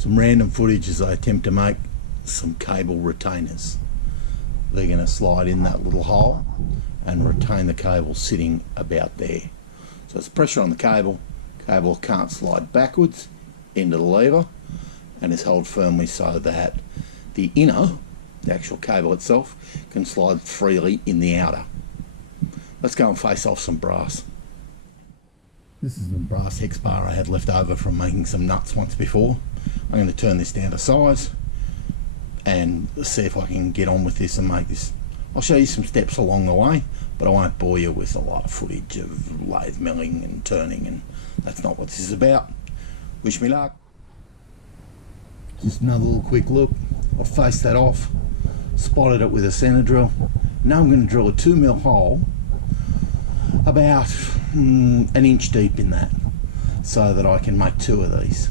some random footage as I attempt to make some cable retainers. They're going to slide in that little hole and retain the cable sitting about there. So it's pressure on the cable can't slide backwards into the lever, and is held firmly so that the inner, the actual cable itself, can slide freely in the outer. Let's go and face off some brass. This is the brass Xbar I had left over from making some nuts once before. I'm going to turn this down to size and see if I can get on with this and make this. I'll show you some steps along the way, but I won't bore you with a lot of footage of lathe milling and turning, and that's not what this is about. Wish me luck. Just another little quick look. I've faced that off, spotted it with a centre drill. Now I'm going to drill a 2mm hole about an inch deep in that, so that I can make two of these.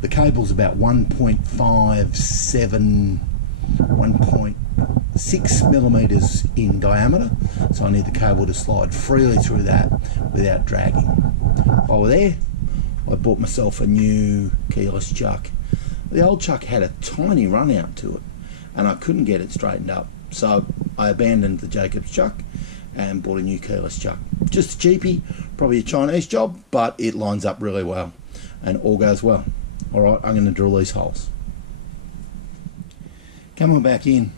The cable's about 1.6 millimeters in diameter, so I need the cable to slide freely through that without dragging. While we're there, I bought myself a new keyless chuck. The old chuck had a tiny run out to it and I couldn't get it straightened up, so I abandoned the Jacobs chuck and bought a new keyless chuck. Just a cheapie, probably a Chinese job, but it lines up really well and all goes well. Alright, I'm going to drill these holes. Coming back in,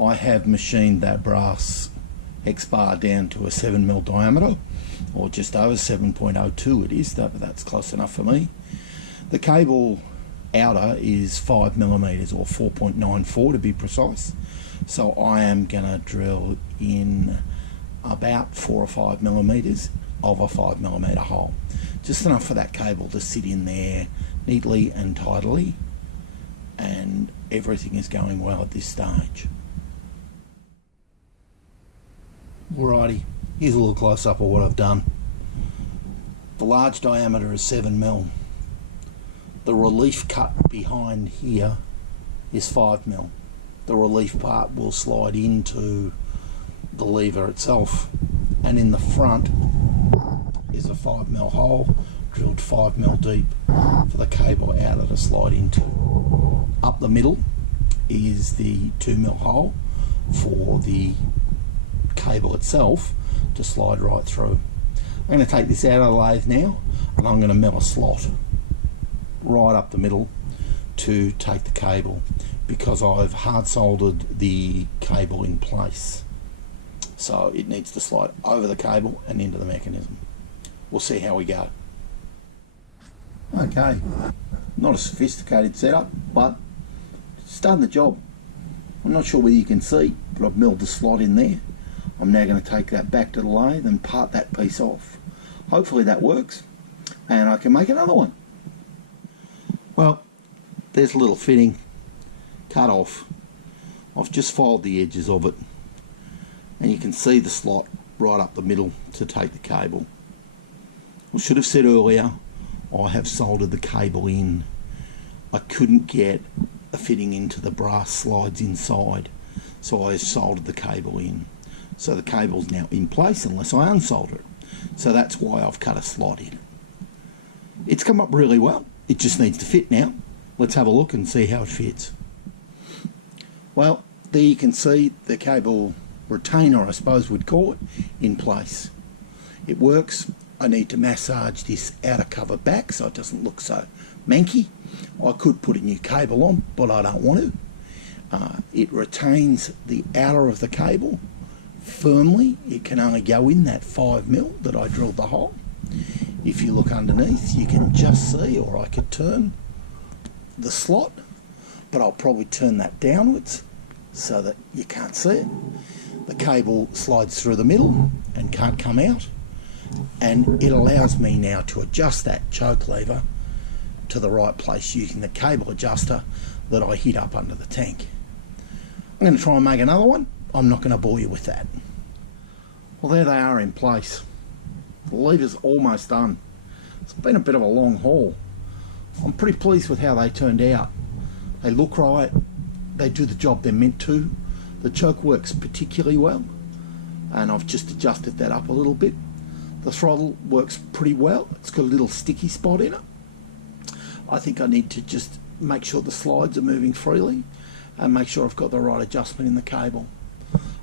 I have machined that brass Xbar down to a 7mm diameter, or just over 7.02 it is, but that's close enough for me. The cable outer is 5mm, or 4.94 to be precise, so I am going to drill in about 4 or 5mm of a 5mm hole, just enough for that cable to sit in there neatly and tidily, and everything is going well at this stage. Alrighty, here's a little close-up of what I've done. The large diameter is 7mm. The relief cut behind here is 5mm. The relief part will slide into the lever itself, and in the front is a 5mm hole drilled 5mm deep for the cable outer to slide into. Up the middle is the 2mm hole for the cable itself to slide right through. I'm going to take this out of the lathe now, and I'm going to mill a slot right up the middle to take the cable, because I've hard soldered the cable in place, so it needs to slide over the cable and into the mechanism. We'll see how we go. Okay, not a sophisticated setup, but it's done the job. I'm not sure whether you can see, but I've milled the slot in there. I'm now going to take that back to the lathe and part that piece off. Hopefully that works and I can make another one. Well, there's a little fitting cut off. I've just filed the edges of it, and you can see the slot right up the middle to take the cable. I should have said earlier, I have soldered the cable in. I couldn't get a fitting into the brass slides inside, so I soldered the cable in. So the cable's now in place unless I unsolder it. So that's why I've cut a slot in. It's come up really well. It just needs to fit now. Let's have a look and see how it fits. Well, there you can see the cable retainer, I suppose we'd call it, in place. It works. I need to massage this outer cover back so it doesn't look so manky. I could put a new cable on, but I don't want to. It retains the outer of the cable firmly. It can only go in that 5mm that I drilled the hole. If you look underneath, you can just see, or I could turn the slot, but I'll probably turn that downwards so that you can't see it. The cable slides through the middle and can't come out, and it allows me now to adjust that choke lever to the right place using the cable adjuster that I hid up under the tank. I'm going to try and make another one. I'm not going to bore you with that. Well, there they are in place. The lever's almost done. It's been a bit of a long haul. I'm pretty pleased with how they turned out. They look right, they do the job they're meant to. The choke works particularly well, and I've just adjusted that up a little bit. The throttle works pretty well. It's got a little sticky spot in it. I think I need to just make sure the slides are moving freely and make sure I've got the right adjustment in the cable.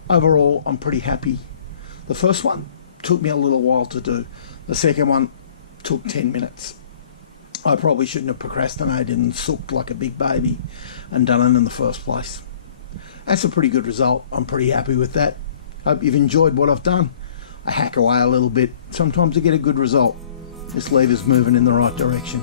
Overall, I'm pretty happy. The first one took me a little while to do. The second one took 10 minutes. I probably shouldn't have procrastinated and sooked like a big baby and done it in the first place. That's a pretty good result. I'm pretty happy with that. Hope you've enjoyed what I've done. I hack away a little bit. Sometimes I get a good result. This lever's moving in the right direction.